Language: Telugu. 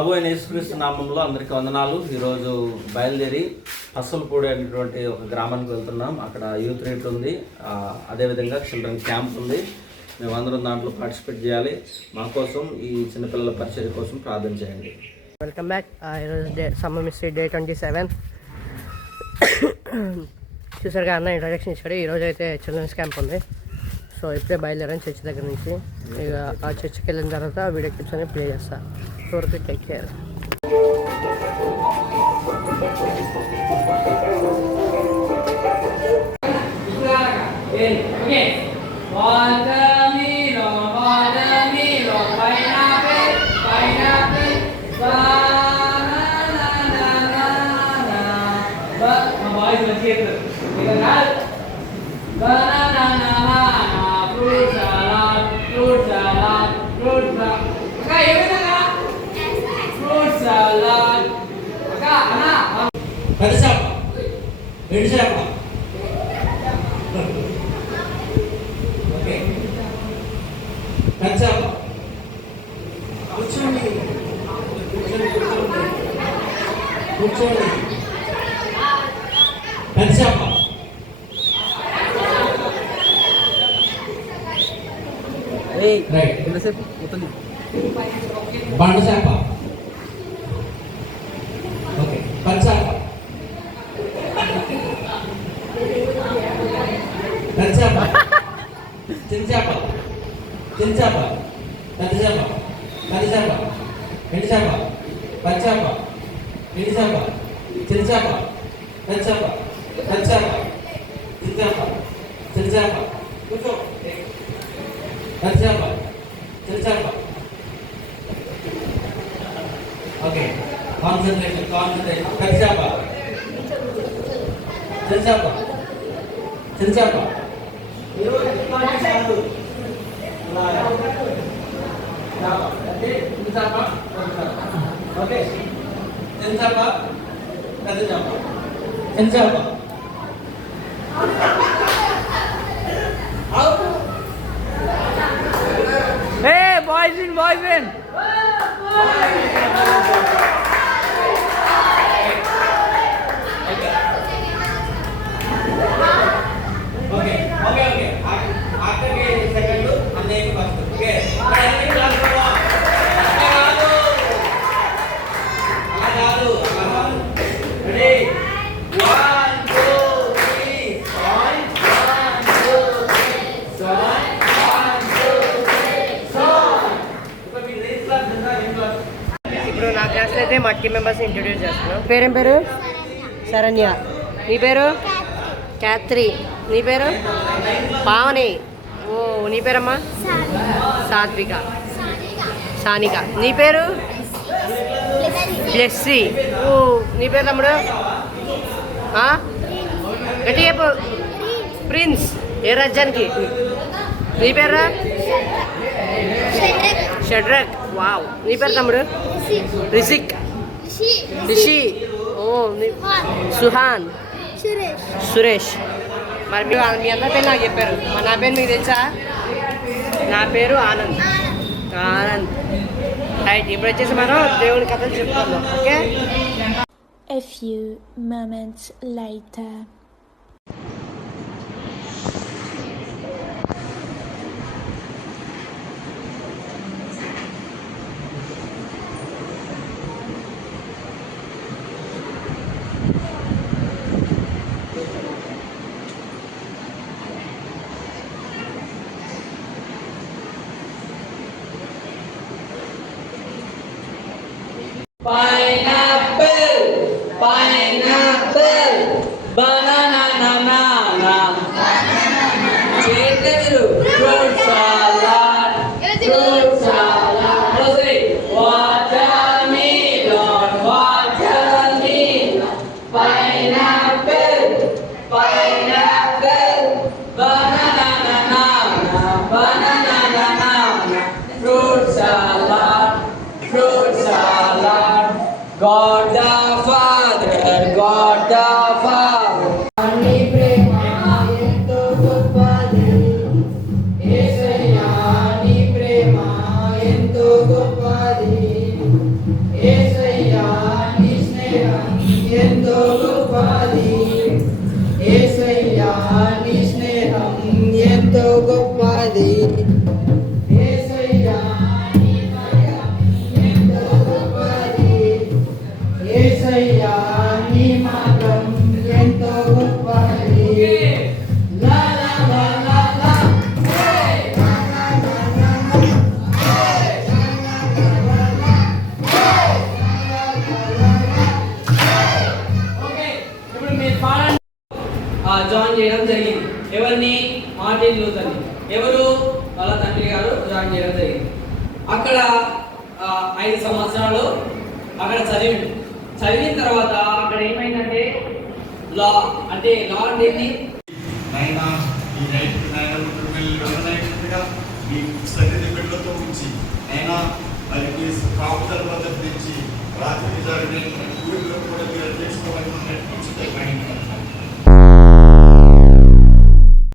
ప్రభు అయిన యేసుక్రీస్తు నామంలో అందరికీ వందనాలు. ఈరోజు బయలుదేరి పసలపూడి అనేటువంటి ఒక గ్రామానికి వెళ్తున్నాం. అక్కడ యూత్ రేట్ ఉంది, అదేవిధంగా చిల్డ్రన్ క్యాంప్ ఉంది. మేమందరం దాంట్లో పార్టిసిపేట్ చేయాలి. మా కోసం, ఈ చిన్నపిల్లల పరిచర్య కోసం ప్రార్థన చేయండి. Welcome back. ఈరోజు సమ్మర్ మిస్ట్రీ డే 27. చూసారుగా అన్న ఇంట్రడక్షన్ ఇచ్చాడు. ఈరోజు అయితే చిల్డ్రన్స్ క్యాంప్ ఉంది. సో ఇప్పుడే బయలుదేరాను చర్చ్ దగ్గర నుంచి. ఇక ఆ చర్చ్కి వెళ్ళిన తర్వాత వీడియో క్లిప్స్ అనేవి ప్లే చేస్తాను. వరకు టేక్ కేర్. కూర్చోండి. పెద్దచేప బండచేప, ఓకే. పెద్దచేప, పెద్దచేప, చిన్నచేప, చిన్నచేప, పెద్దచేప, పెద్దచేప, ఎండుచేప, పెద్దచేప, ఎండుచేప, చిన్నచేప, పెద్దచేప, పెద్దచేప, చిన్నచేప, చిన్నచేప, కూర్చో. పెద్దచేప, చిన్నచేప, ఓకే. Concentration, concentration. పెద్దచేప, చిన్నచేప, చిన్నచేప, ఓకే. చిన్నచేప, పెద్ద చేప, చిన్నచేప. Hey, boys in, boys in. Okay okay okay. ఆఖరికి సెకండ్, అన్నయ్యకి ఫస్ట్. ఓకే. ఇప్పుడు నా క్లాస్లో అయితే మా టీమ్ మెంబర్స్ ఇంట్రొడ్యూస్ చేస్తున్నాం. పేరేం పేరు? శరణ్య. నీ పేరు? క్యాత్రి. నీ పేరు? పావని. ఓ, నీ పేరమ్మా? సాత్విక. సానిక. నీ పేరు? బ్లెస్సీ. ఓ, నీ పేరు తమ్ముడు? గట్టి చెప్పు. ప్రిన్స్. ఏ రాజ్యానికి? నీ పేరు? షడ్రక్. వావ్. నీ పేరు తమ్ముడు? రిషిక్. రిషి. ఓ, సుహాన్. సురేష్. మరి మీ అందరి పేరు నాకు చెప్పారు. నా పేరు మీకు తెలుసా? నా పేరు ఆనంద్. ఆనంద్. రైట్. ఇప్పుడు వచ్చేసి మనం దేవుని కథలు చెప్పుకుందాం. Okay. A few moments later. Pineapple, pineapple, banana, banana, fruit salad, fruit salad. Watermelon, watermelon, pineapple, pineapple, banana, banana, banana, banana, fruit salad, fruit salad. God the Father, God the Father. గొప్పది యేసయ్యా నీ స్నేహం ఎంతో గొప్పది యేసయ్యా నీ భయం ఎంతో గొప్పది యేసయ్యా నీ మార్గం ఎంతో గొప్పది లా లా లా లా లా ఓకే ఇప్పుడు మీరు పాడండి జాయిన్ చేయడం జరిగింది ఎవరిని మార్టిన్ లూథర్ని ఎవరు వాళ్ళ తండ్రి గారు జాయిన్ చేయడం జరిగింది అక్కడ 5 సంవత్సరాలు అక్కడ చదివిన తర్వాత అక్కడ ఏమైందంటే లా అంటే లా అంటే ఏంటి నాయనా ఈ నైట్ వెళ్ళినట్టుగా మీ సన్నిధి బిడ్డలతో ఉంచి అయినా మరి మీ కాపుదల పద్ధతి నుంచి రాత్రి